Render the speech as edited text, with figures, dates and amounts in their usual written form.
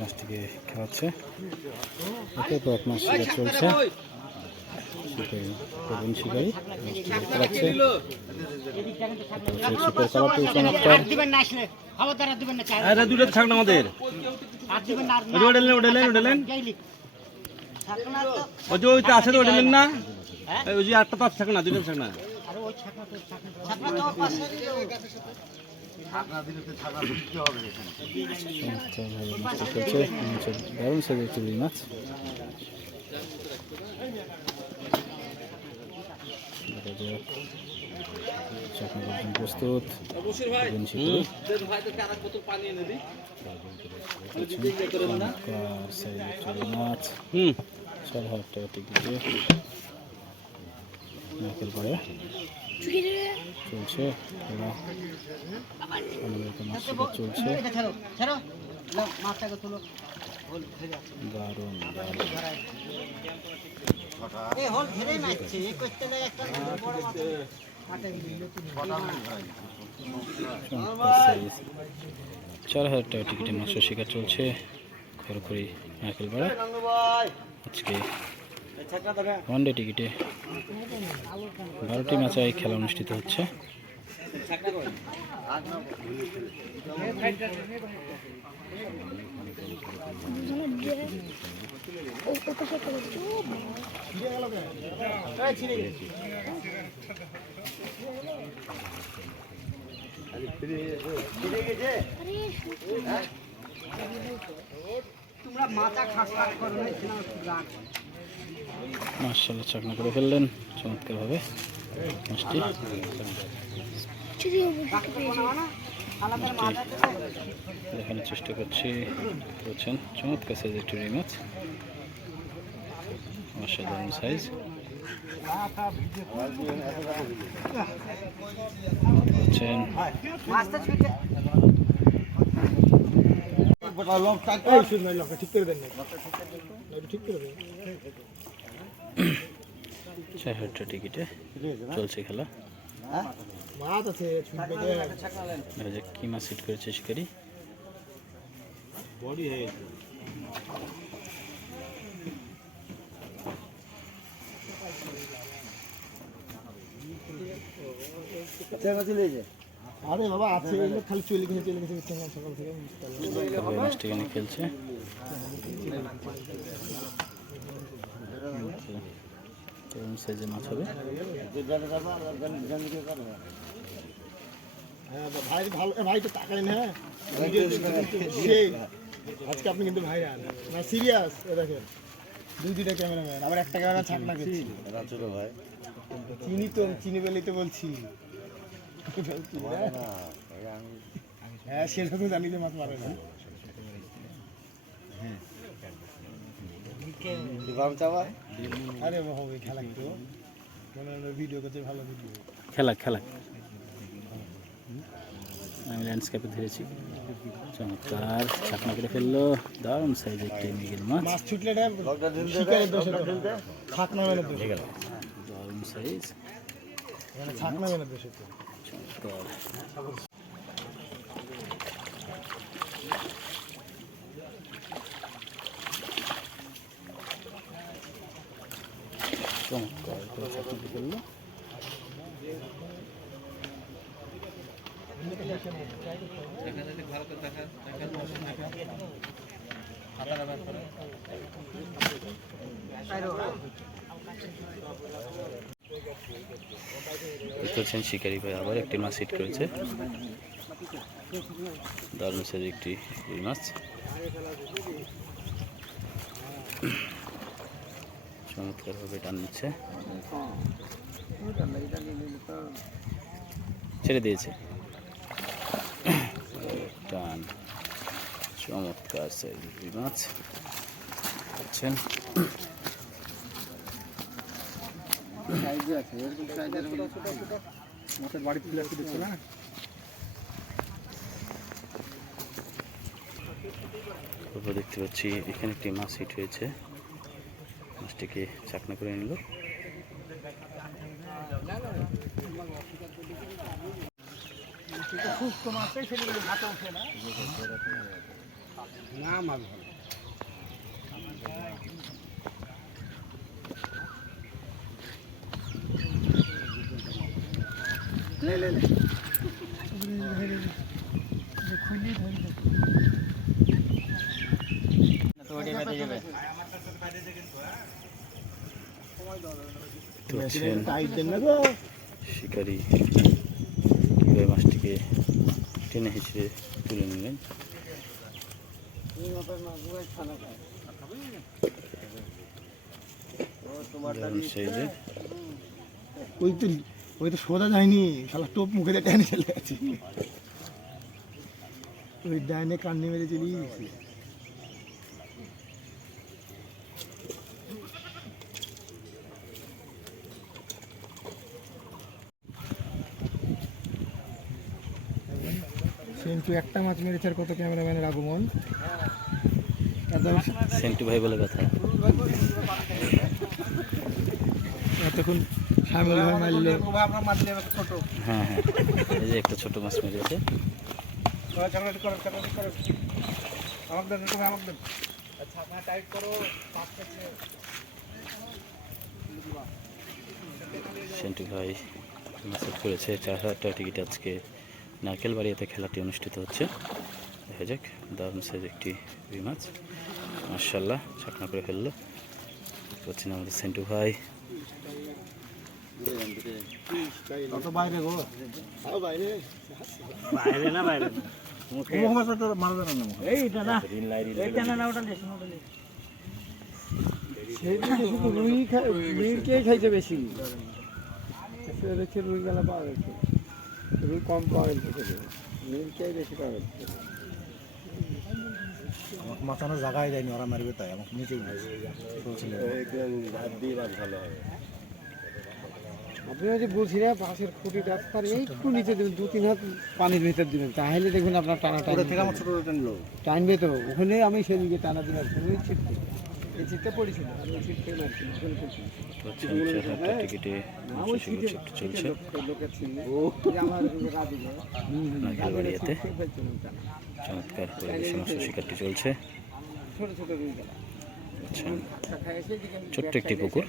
মাছটিকে খাওয়াচ্ছে, এক মাছ শিকার চলছে। প্রবীণ শিকারী খাওয়াচ্ছে। ছিপের কালারটি চমৎকার। আমাদের আছে তো ওটা না, ওই যে আটটা তো থাকে না, দুটো থাকে না। দারুণ সাইজের একটি রুই মাছ। প্রস্তুত মাছ 4,000 টাকা টিকিটে নারকেল পরে চলছে। চলছে দারুণ $4,000 টাকা টিকিটে মাছ শিকার চলছে। খড়খড়ি নারকেল পাড়া আজকে ওয়ানডে টিকিটে 12টি ম্যাচে এই খেলা অনুষ্ঠিত হচ্ছে। মাশাআল্লাহ চাকনা করে ফেললেন চমৎকার ভাবে মাছটি। দেখানোর চেষ্টা করছি, বলছেন চমৎকার সাইজের রুই মাছ, অসাধারণ সাইজ। বলছেন $4,000 টিকিটে চলছে খেলা। কি মাছ সিট করেছে শিকারি? আরে বাবা আছে, খালি চলে গেছে সকাল থেকে মাছটি এখানে খেলছে। সাইজের মাছ হবে। হ্যাঁ ভাই, ভালো ভাই তো টাকাই না আজকে আপনি কিন্তু ভাই না সিরিয়াস। দেখেন দুইটা ক্যামেরাম্যান, আবার একটা ক্যামেরা ছাপনা করছি ভাই। চিনি তো চিনি বলেই তো বলছি। হ্যাঁ সেটা তো জানি যে মাছ মারে না। আরে হবে খেলা তো ভিডিও করতে, ভালো ভিডিও খেলা আমি ল্যান্ডস্কেপে ধরেছি। চমৎকার ছাকনা করে ফেললো, দারুণ সাইজ একটি মৃগেল মাছ। মাছ ছুটলে দারুণ সাইজ চমৎকার করে ছাকনা করে ফেললো। করছেন শিকারি ভাই, আবার একটি মাছ হিট করেছে। দারুণ সাইজের একটি মাছ, চমৎকার ভাবে টান নিচ্ছে, ছেড়ে দিয়েছে টান। চমৎকার সাইজের মাছ আছেন। দেখতে পাচ্ছি এখানে একটি মাছ হিট হয়েছে, মাছটিকে চাকনা করে নিল। সুস্থ মাছটাই সেটা হাতে ওঠে না। না মাছ ভালো। শিকারি কীভাবে মাছটিকে টেনে হিসেবে তুলে নিলেন। দারুণ সাইজের। ওই তো সোজা যায়নি, শালা টোপ মুখে দিয়ে টেনে চলে গেছে। ওই ডাইনে কান্নি মেরে চলেই গেছে। সেন্টু একটা মাছ মেরেছে আর কত ক্যামেরাম্যানের আগমন। সেন্টু ভাই বলে কথা। এতক্ষণ সামিল ভাই মারলো। হ্যাঁ হ্যাঁ, এই যে একটা ছোট মাছ মেরেছে। সেন্টু ভাই মাছ করেছে। 4000 টাকা টিকিট আজকে নারকেল বাড়িয়াতে খেলাটি অনুষ্ঠিত হচ্ছে। দেখা যাক, দারুণ সাইজ একটি রুই মাছ, মাশাআল্লাহ ছাকনা করে ফেললো। করছেন আমাদের সেন্টু ভাই। বাইরে গো, বাইরে বাইরে না বাইরে না এইটা না, এইটা না ওটা রুই খাইছে বেশি। দেখছি রুই গেলা পাওয়া যাচ্ছে, রুই কম পাওয়া যাচ্ছে, নীলকেই বেশি পাওয়া যাচ্ছে। মাথানো জায়গায় যায়নি, ওরা মারবে তাই আমাকে নিচেই আপনি যে বলছি না পাশের খুঁটিটা তার একটু নিচে দেবেন, 2-3 হাত পানির ভিতর দিবেন, তাহলে দেখুন আপনার টানা থেকে আমার ছোট টানলো টানবে তো। ওখানে আমি সেদিকে টানা দিলাম, ওই ছিটতে এই ছিটতে পড়েছিল, আমি ওই ছিটতে মারছি ওখানে পড়ছি। করছেন 4000 টাকা টিকিটে চলছে লোকের ছিল আমার রাজি নারকেল বাড়িয়াতে। চমৎকার পরিবেশে মাছ শিকারটি চলছে। ছোট ছোট রুই গেলা ছোট্ট একটি পুকুর।